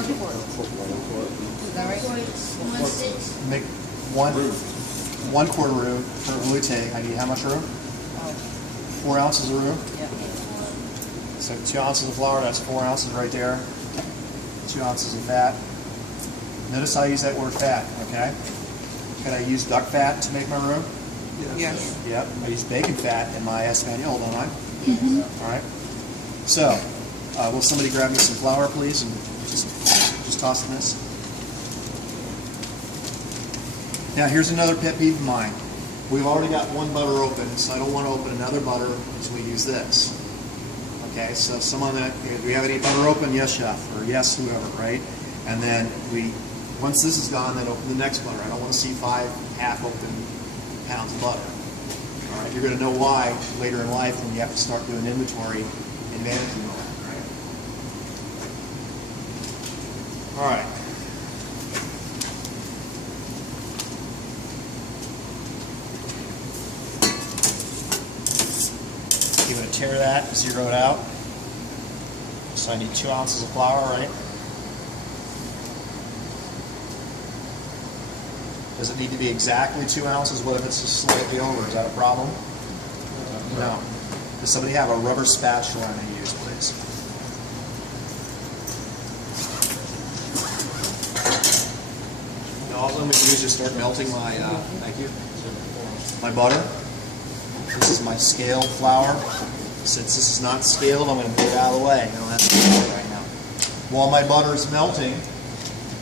Is that right? 1/6. Make one quart of roux for veloute. I need how much roux? 4 ounces of roux. Yeah. So 2 ounces of flour, that's 4 ounces right there. 2 ounces of fat. Notice I use that word fat, okay? Can I use duck fat to make my roux? Yes. Yep, I use bacon fat in my Espanol, don't I? Yes. All right. So, will somebody grab me some flour, please, and just toss in this? Now, here's another pet peeve of mine. We've already got one butter open, so I don't want to open another butter, so we use this. Okay, so someone that, do we have any butter open? Yes, chef, or yes, whoever, right? And then once this is gone, then open the next butter. I don't want to see 5 half-open pounds of butter. All right, you're going to know why later in life when you have to start doing inventory and managing all that, right? All right. You're going to tear that, zero it out. So I need 2 ounces of flour, right? Does it need to be exactly 2 ounces? What if it's just slightly over? Is that a problem? No. Does somebody have a rubber spatula I may use, please? Now all I'm going to do is just start melting my, thank you, my butter. This is my scaled flour. Since this is not scaled, I'm going to move it out of the way. I don't have to do it right now. While my butter is melting,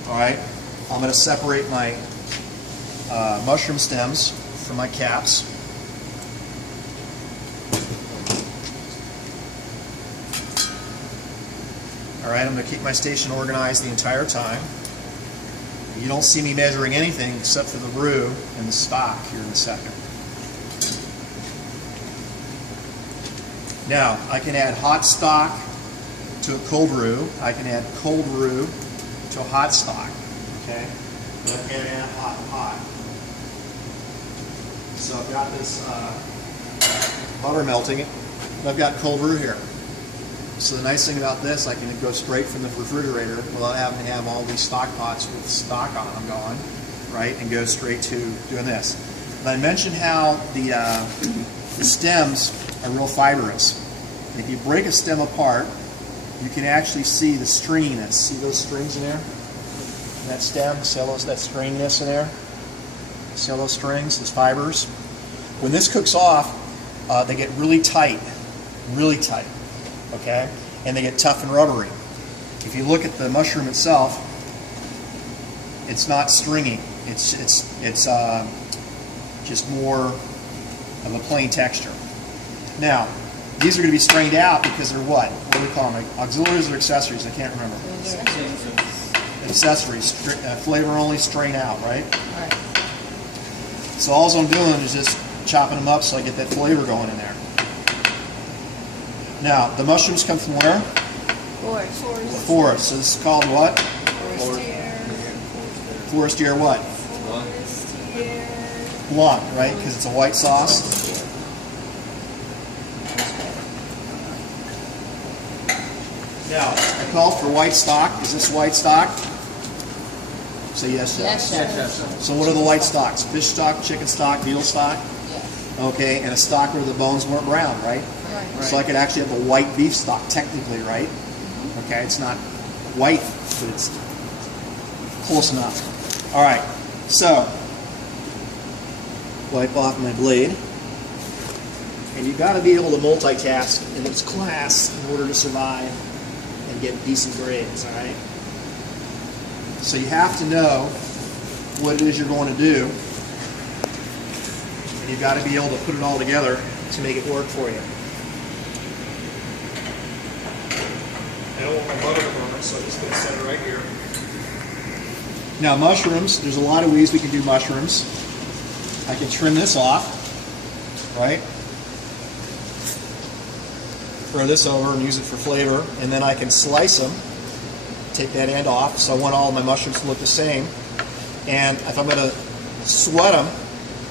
all right, I'm going to separate my mushroom stems from my caps. All right, I'm going to keep my station organized the entire time. You don't see me measuring anything except for the roux and the stock here in a second. Now, I can add hot stock to a cold roux. I can add cold roux to a hot stock. Okay? But I can't add hot and hot. So I've got this butter melting, and I've got cold roux here. So the nice thing about this, I can go straight from the refrigerator without having to have all these stock pots with stock on them going, right? And go straight to doing this. And I mentioned how the stems are real fibrous. If you break a stem apart, you can actually see the stringiness. See those strings in there? That stem, see that stringiness in there? See all those strings, those fibers? When this cooks off, they get really tight, okay? And they get tough and rubbery. If you look at the mushroom itself, it's not stringy. It's just more of a plain texture. Now, these are going to be strained out because they're what? What do we call them? Like auxiliaries or accessories? I can't remember. Accessories. Flavor only, strain out, right? Right. So all I'm doing is just chopping them up so I get that flavor going in there. Now, the mushrooms come from where? Forest. Forest. So this is called what? Forestiere what? Blanc, right? Because it's a white sauce. Now, I called for white stock. Is this white stock? Say yes, Yes, yes. So what are the white stocks? Fish stock, chicken stock, veal stock? Yes. Okay, and a stock where the bones weren't brown, right? Right. So I could actually have a white beef stock, technically, right? Okay, it's not white, but it's close enough. All right, so wipe off my blade. And you've got to be able to multitask in this class in order to survive and get decent grades, all right? So you have to know what it is you're going to do, and you've got to be able to put it all together to make it work for you. I don't want my butter to burn, so I'm just going to set it right here. Now mushrooms, there's a lot of ways we can do mushrooms. I can trim this off, right? Throw this over and use it for flavor, and then I can slice them, take that end off, so I want all of my mushrooms to look the same. And if I'm going to sweat them,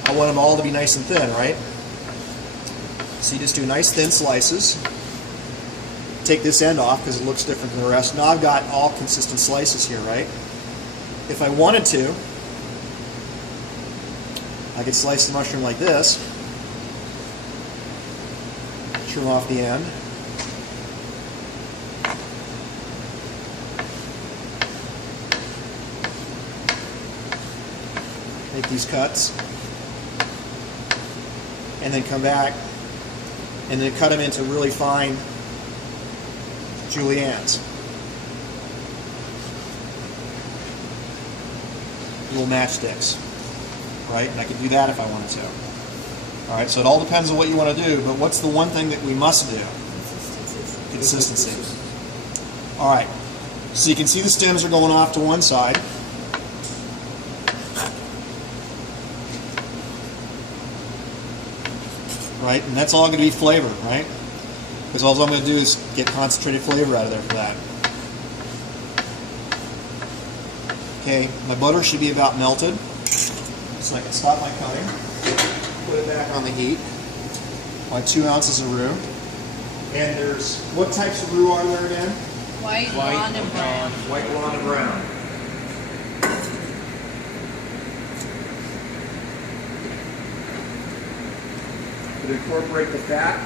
I want them all to be nice and thin, right? So you just do nice thin slices. take this end off because it looks different than the rest. Now I've got all consistent slices here, right? If I wanted to, I could slice the mushroom like this, trim off the end, make these cuts, and then come back and then cut them into really fine juliennes. Little matchsticks, right? And I could do that if I wanted to. All right, so it all depends on what you want to do, but what's the one thing that we must do? Consistency. All right, so you can see the stems are going off to one side. Right, and that's all going to be flavor, right? Because all I'm going to do is get concentrated flavor out of there for that. Okay, my butter should be about melted, so I can stop my cutting, put it back on the heat. My 2 ounces of roux. And there's, what types of roux are there again? White, blonde, and brown. White, blonde, and brown. To incorporate the fat.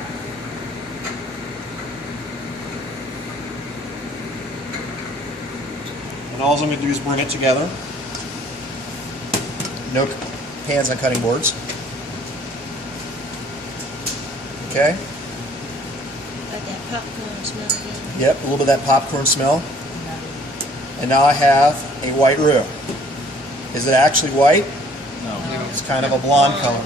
And all I'm going to do is bring it together. No hands on cutting boards. Okay? Like that popcorn smell again. Yep, a little bit of that popcorn smell. And now I have a white roux. Is it actually white? No. It's kind of a blonde color.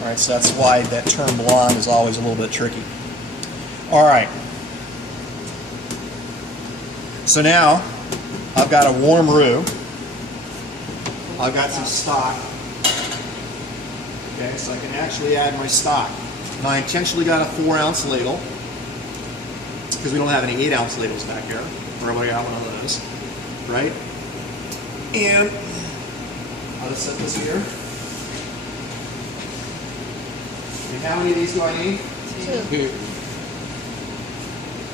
All right, so that's why that term blonde is always a little bit tricky. All right. So now I've got a warm roux. I've got some stock. Okay, so I can actually add my stock. Now I intentionally got a 4-ounce ladle because we don't have any 8-ounce ladles back here. Or I got one of those, right? And I'll just set this here. And how many of these do I need? 2.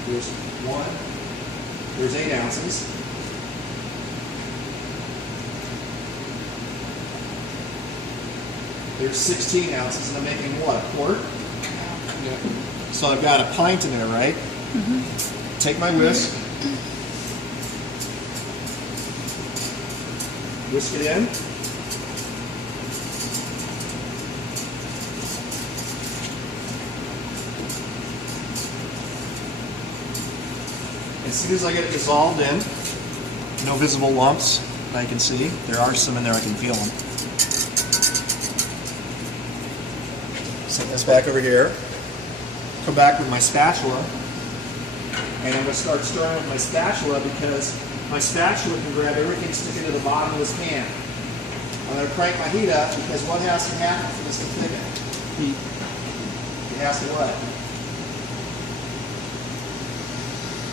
There's 1. There's 8 ounces. There's 16 ounces, and I'm making what, a quart? Yeah. So I've got a pint in there, right? Mm-hmm. Take my whisk. Whisk it in. As soon as I get it dissolved in, no visible lumps I can see. There are some in there, I can feel them. Set this back over here. Come back with my spatula, and I'm going to start stirring with my spatula because my spatula can grab everything sticking to the bottom of this pan. I'm going to crank my heat up because what has to happen for this to thicken? Heat. It has to what?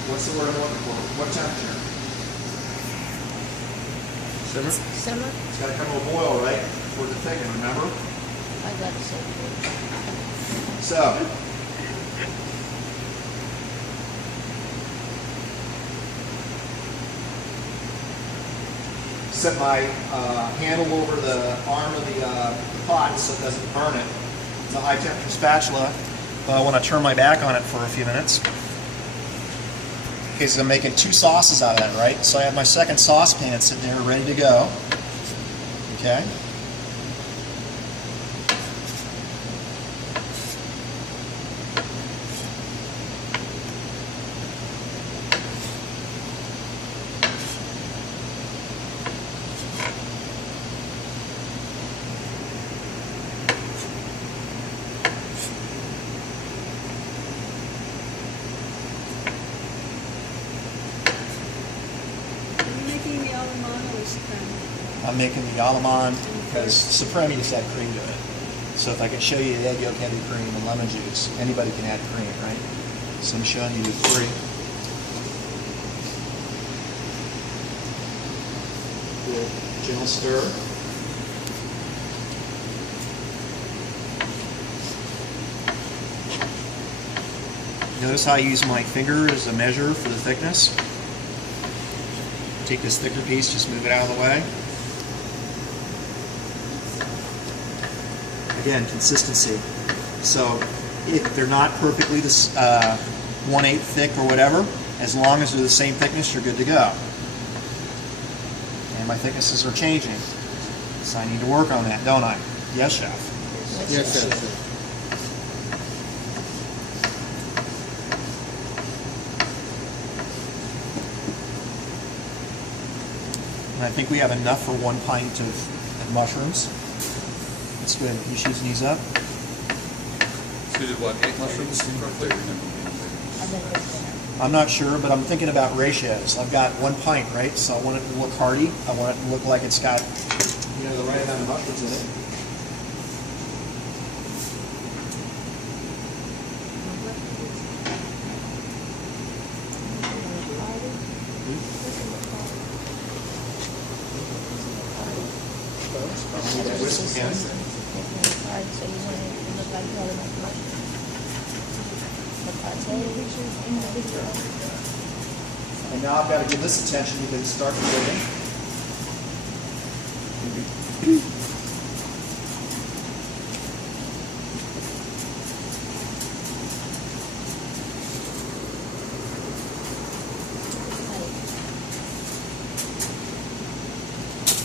What's the word I'm looking for? What temperature? Simmer? Simmer? It's got to come to a boil, right? For it to thicken, remember? I got it so good. So, set my handle over the arm of the pot so it doesn't burn it. It's a high temperature spatula, but I want to turn my back on it for a few minutes. Okay, so I'm making 2 sauces out of that, right? So I have my second saucepan sitting there ready to go. Okay. I'm making the Allemande because Supreme just add cream to it. So if I can show you the egg yolk heavy cream and lemon juice, anybody can add cream, right? So I'm showing you the 3. Gentle stir. Notice how I use my finger as a measure for the thickness. Take this thicker piece, just move it out of the way. Again, consistency. So if they're not perfectly this 1/8 thick or whatever, as long as they're the same thickness, you're good to go. And my thicknesses are changing. So I need to work on that, don't I? Yes, chef. Yes, sir. And I think we have enough for 1 pint of mushrooms. That's good. You choosing these up? So you did what, 8 mushrooms roughly? I'm not sure, but I'm thinking about ratios. I've got 1 pint, right? So I want it to look hearty. I want it to look like it's got, you know, the right amount of mushrooms in it. Whisk again. So you want it to look like you have enough mushrooms. And now I've got to give this attention because it starts cooking.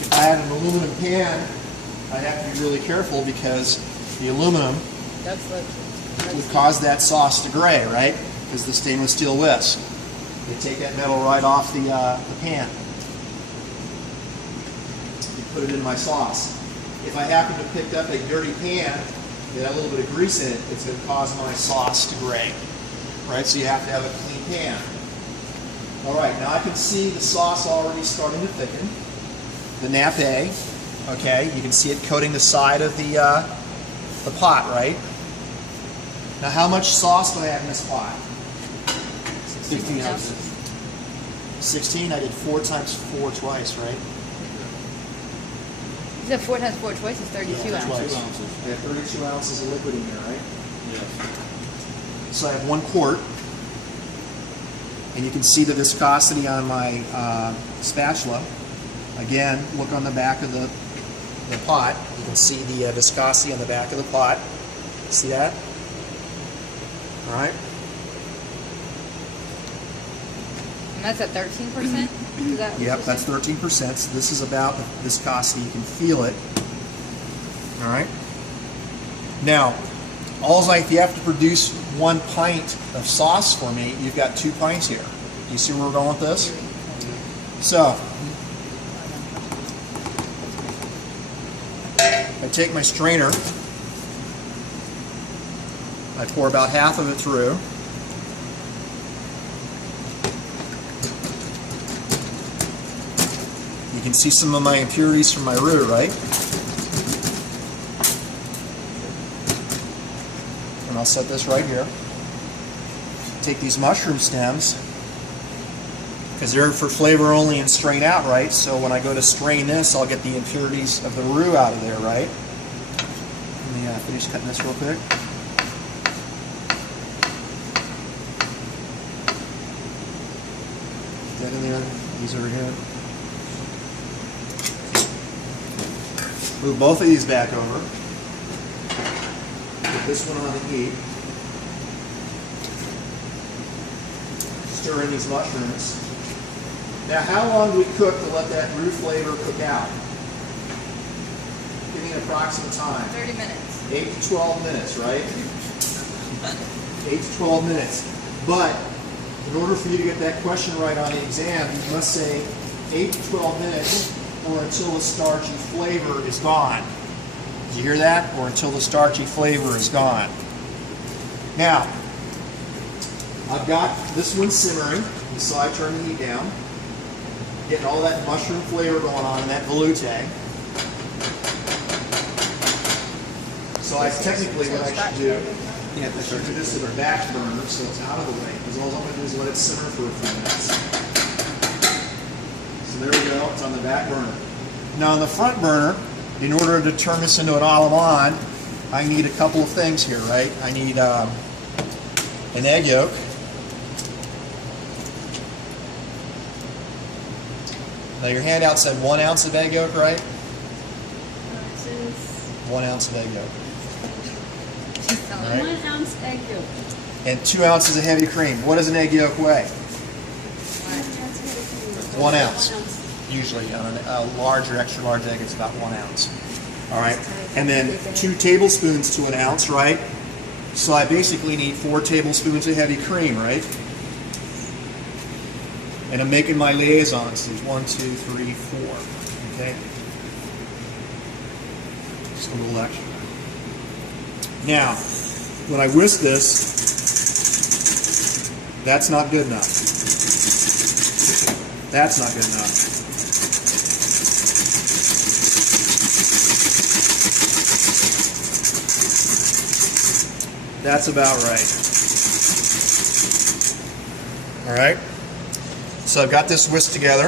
If I had an aluminum pan, I'd have to be really careful because the aluminum would cause that sauce to gray, right? Because the stainless steel whisk. You take that metal right off the pan. You put it in my sauce. If I happen to pick up a dirty pan that had a little bit of grease in it, it's going to cause my sauce to gray. Right? So you have to have a clean pan. All right, now I can see the sauce already starting to thicken. The nappe, okay, you can see it coating the side of the pot, right? Now how much sauce do I have in this pot? 16 ounces. 16? I did 4 times 4 twice, right? You said 4 times 4 twice is 32 Yeah, ounces. twice. 2 ounces. I have 32 ounces of liquid in here, right? Yes. So I have 1 quart. And you can see the viscosity on my spatula. Again, look on the back of the pot. You can see the viscosity on the back of the pot. See that? All right. And that's at 13%? Is that what Yep, you're that's saying? 13%. So this is about the viscosity. You can feel it. All right. Now, if you have to produce 1 pint of sauce for me, you've got 2 pints here. Do you see where we're going with this? So, I take my strainer. I pour about half of it through. You can see some of my impurities from my roux, right? And I'll set this right here. Take these mushroom stems, because they're for flavor only and strain out, right? So when I go to strain this, I'll get the impurities of the roux out of there, right? Let me finish cutting this real quick. Get that in there. These over here. Move both of these back over. Put this one on the heat. Stir in these mushrooms. Now, how long do we cook to let that roux flavor cook out? Give me an approximate time. 30 minutes. 8 to 12 minutes, right? 8 to 12 minutes. But in order for you to get that question right on the exam, you must say 8 to 12 minutes or until the starchy flavor is gone. Did you hear that? Or until the starchy flavor is gone. Now, I've got this one simmering, so I turn the heat down. Getting all that mushroom flavor going on in that veloute. So I technically what I should do, I should do this at a back burner so it's out of the way. Because all I'm going to do is let it simmer for a few minutes. So there we go, it's on the back burner. Now on the front burner, in order to turn this into an Allemande, I need a couple of things here, right? I need an egg yolk. Now your handout said 1 ounce of egg yolk, right? It says 1 ounce of egg yolk. She's telling Right. me. 1 ounce egg yolk. And 2 ounces of heavy cream. What does an egg yolk weigh? 1 ounce. Usually on a large or extra large egg, it's about 1 ounce. All right. And then 2 tablespoons to an ounce, right? So I basically need 4 tablespoons of heavy cream, right? And I'm making my liaisons. There's 1, 2, 3, 4. Okay. Just a little extra. Now, when I whisk this, that's not good enough. That's not good enough. That's about right. All right. So I've got this whisked together.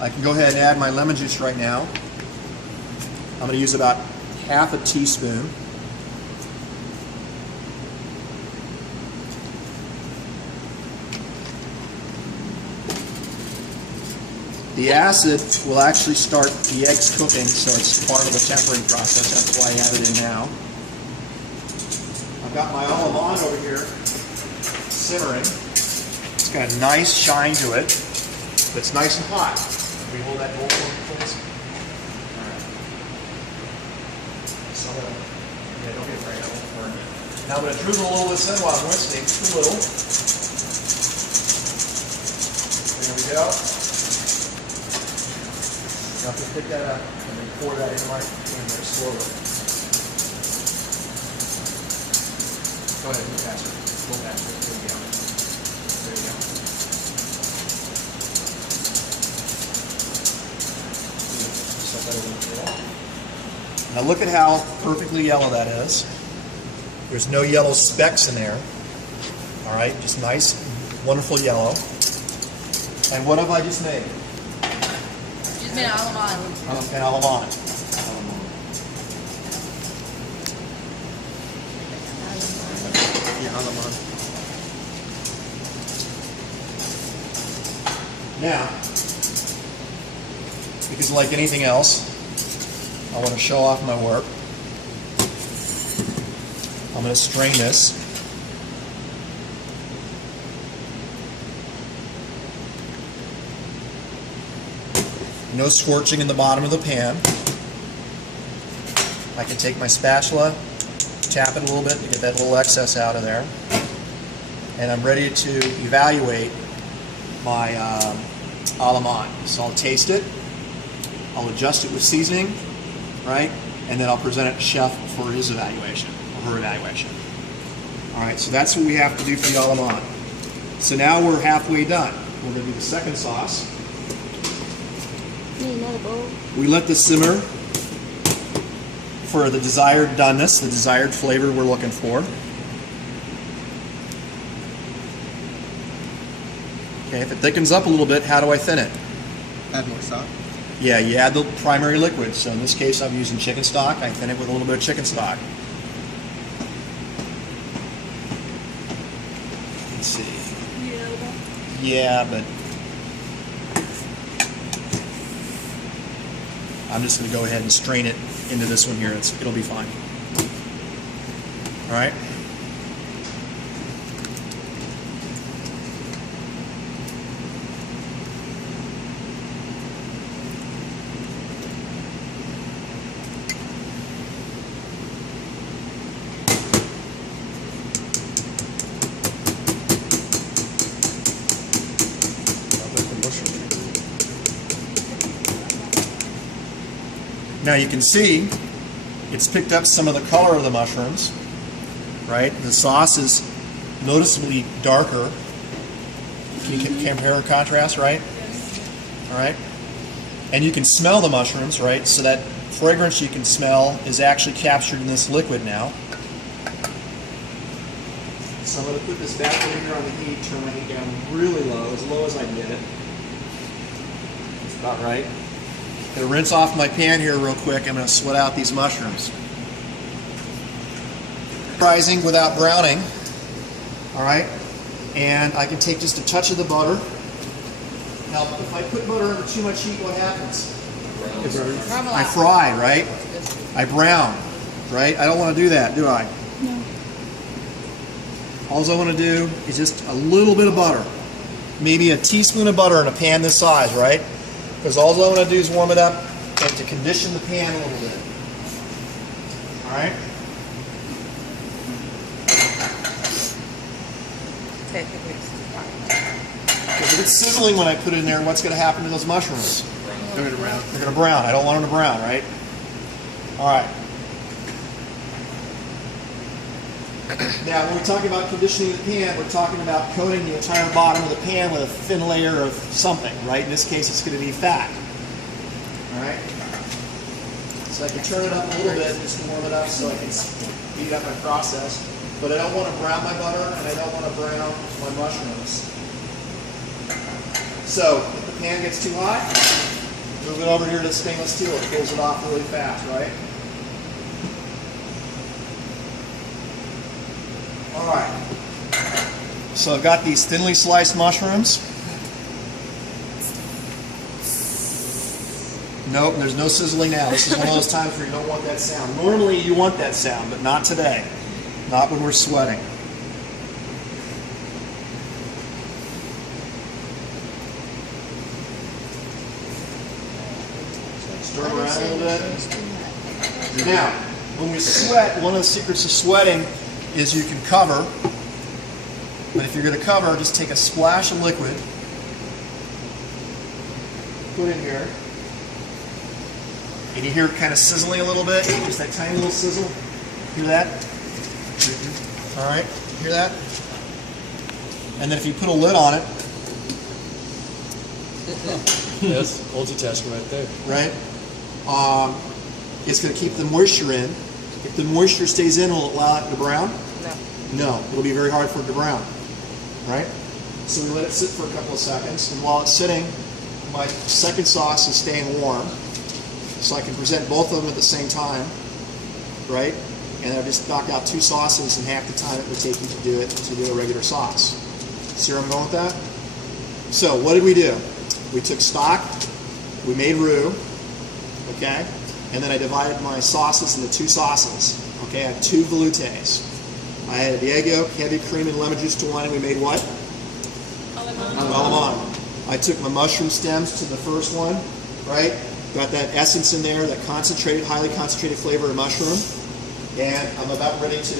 I can go ahead and add my lemon juice right now. I'm going to use about half a teaspoon. The acid will actually start the eggs cooking, so it's part of the tempering process. That's why I add it in now. I've got my Allemande over here simmering. It's got a nice shine to it, but it's nice and hot. Can we hold that bowl for me, please? All right. So, yeah, don't get afraid. I won't burn it. Now I'm going to drizzle a little this in while I'm whisking. Just a little. There we go. Now just pick that up and then pour that in right in there slowly. Go ahead, go faster. Go faster. There you go. There you go. Set that over the grill. Now look at how perfectly yellow that is. There's no yellow specks in there. All right, just nice, wonderful yellow. And what have I just made? She's made Allemande. An Allemande. Yeah, Allemande. Now, because like anything else, I want to show off my work. I'm going to strain this. No scorching in the bottom of the pan. I can take my spatula, tap it a little bit to get that little excess out of there. And I'm ready to evaluate my Allemande. So I'll taste it, I'll adjust it with seasoning, right? And then I'll present it to chef for his evaluation, or her evaluation. All right, so that's what we have to do for the Allemande. So now we're halfway done. We're going to do the second sauce. Need another bowl. We let this simmer for the desired doneness, the desired flavor we're looking for. Okay, if it thickens up a little bit, how do I thin it? Add more stock. Yeah, you add the primary liquid. So in this case, I'm using chicken stock. I thin it with a little bit of chicken stock. Let's see. Need another bowl? Yeah, but I'm just going to go ahead and strain it into this one here. It'll be fine. All right. Now you can see it's picked up some of the color of the mushrooms, right? The sauce is noticeably darker. Can you compare or contrast, right? All right. And you can smell the mushrooms, right? So that fragrance you can smell is actually captured in this liquid now. So I'm going to put this back over here on the heat, turn my heat down really low as I can get it. That's about right. I'm going to rinse off my pan here real quick. I'm going to sweat out these mushrooms. Rising without browning. All right. And I can take just a touch of the butter. Now, if I put butter under too much heat, what happens? I fry, right? I brown, right? I don't want to do that, do I? No. All I want to do is just a little bit of butter. Maybe a teaspoon of butter in a pan this size, right? Because all I want to do is warm it up and to condition the pan a little bit. All right? Because if it's sizzling when I put it in there, what's going to happen to those mushrooms? They're going to brown. They're going to brown. I don't want them to brown, right? All right. Now, when we're talking about conditioning the pan, we're talking about coating the entire bottom of the pan with a thin layer of something, right? In this case, it's going to be fat. All right? So I can turn it up a little bit just to warm it up so I can speed up my process. But I don't want to brown my butter, and I don't want to brown my mushrooms. So, if the pan gets too hot, move it over here to the stainless steel. It cools it off really fast, right? Alright. So I've got these thinly sliced mushrooms. Nope, there's no sizzling now. This is one of those times where you don't want that sound. Normally you want that sound, but not today. Not when we're sweating. Stir them around a little bit. Now, when we sweat, one of the secrets of sweating is you can cover. But if you're going to cover, just take a splash of liquid, put in here, and you hear it kind of sizzling a little bit, just that tiny little sizzle. Hear that? All right, hear that? And then if you put a lid on it, Yes, multitasking right there. right? It's going to keep the moisture in. If the moisture stays in, will it allow it to brown? No. No, it'll be very hard for it to brown, right? So we let it sit for a couple of seconds, and while it's sitting, my second sauce is staying warm, so I can present both of them at the same time, right? And I've just knocked out two sauces in half the time it would take you to do a regular sauce. See where I'm going with that? So what did we do? We took stock, we made roux, okay? And then I divided my sauces into two sauces, okay? I have two veloutes. I had the egg yolk, heavy cream, and lemon juice to one, and we made what? Allemande. I took my mushroom stems to the first one, right? Got that essence in there, that concentrated, highly concentrated flavor of mushroom. And I'm about ready to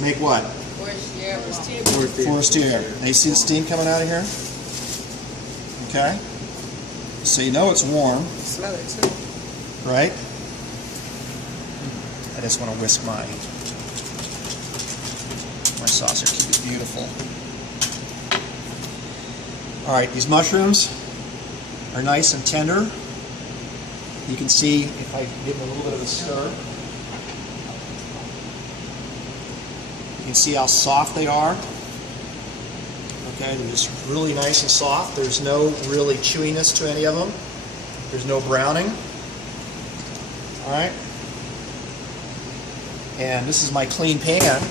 make what? Forestiere. Now you see the steam coming out of here? Okay. So you know it's warm. Smell it too. Right? I just want to whisk my saucer, keep it beautiful. Alright, these mushrooms are nice and tender. You can see if I give them a little bit of a stir. You can see how soft they are. Okay, they're just really nice and soft. There's no really chewiness to any of them. There's no browning. Alright. And this is my clean pan.